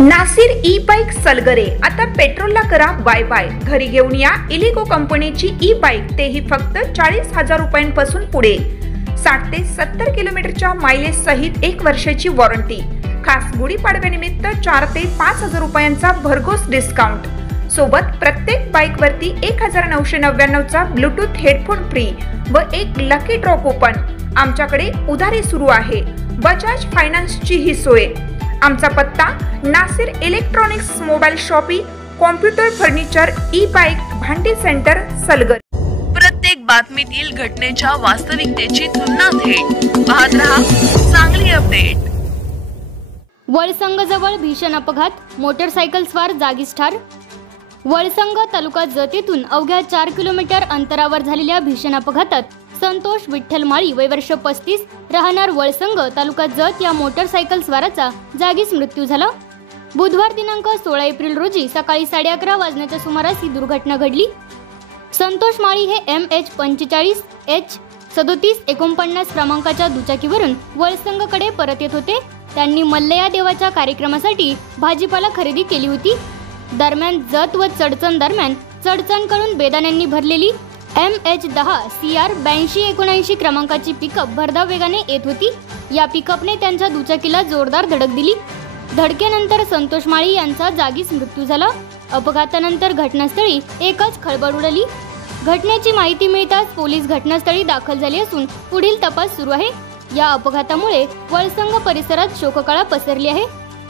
Nasir e bike Salgare, आता पेट्रोलला करा bye bye. घरी घेऊन या इलिगो कंपनीची ई बाईक, तेही फक्त 40,000 रुपयांपासून पुढे। 60 ते 70 किलोमीटरच्या मायलेज सहित 1 वर्षाची वॉरंटी। खास गुढीपाडव्यानिमित्त 4 ते 5,000 रुपयांचा भरघोस डिस्काउंट। सोबत प्रत्येक बाईक वरती 1999 चा ब्लूटूथ हेडफोन फ्री व एक लकी ड्रॉ कूपन। आमच्याकडे उधारी सुरू आहे। बजाज फायनान्सची ही सोय। आमचा पत्ता Nasir electronics, mobile shoppe, computer, furniture, e bike, भांडी सेंटर, सलगर। प्रत्येक बातमीतील घटनेच्या वास्तविकतेची तुलना थेट पाहत रहा चांगली अपडेट। वळसंग जवळ भीषण अपघात, मोटरसायकल स्वार जागीच ठार। वळसंग तालुका जतेतून अवघ्या 4 किलोमीटर अंतरावर झालेल्या भीषण अपघातात संतोष विठ्ठल माळी, वय वर्ष 35, राहणार वळसंग, तालुका जत या मोटरसायकल स्वाराचा जागीच मृत्यू झाला। बुधवार दिनांक 16 एप्रिल रोजी सकाळी 11:30 वाजण्याच्या सुमारास ही दुर्घटना घडली। संतोष माळी हे MH45H3749 क्रमांकाच्या दुचाकीवरून वळसंगकडे परत येत होते। त्यांनी मल्लया देवाच्या कार्यक्रमासाठी भाजीपाला खरेदी केली होती। दरम्यान जत व चडचण दरम्यान चडचणकडून बेदाण्यांनी भरलेली MH10 CR 8279 क्रमांकाची पिकअप भरधाव वेगाने येत होती। या पिकअपने त्यांच्या दुचाकीला जोरदार धडक दिली। धडकेनंतर संतोष माळी यांचा जागीच मृत्यू झाला। अपघातानंतर घटनास्थळी एकच खळबळ उडाली। घटनेची माहिती मिळताच पोलीस घटनास्थळी दाखल झाले असून पुढील तपास सुरू आहे। या अपघातामुळे वळसंग परिसरात शोककळा पसरली आहे।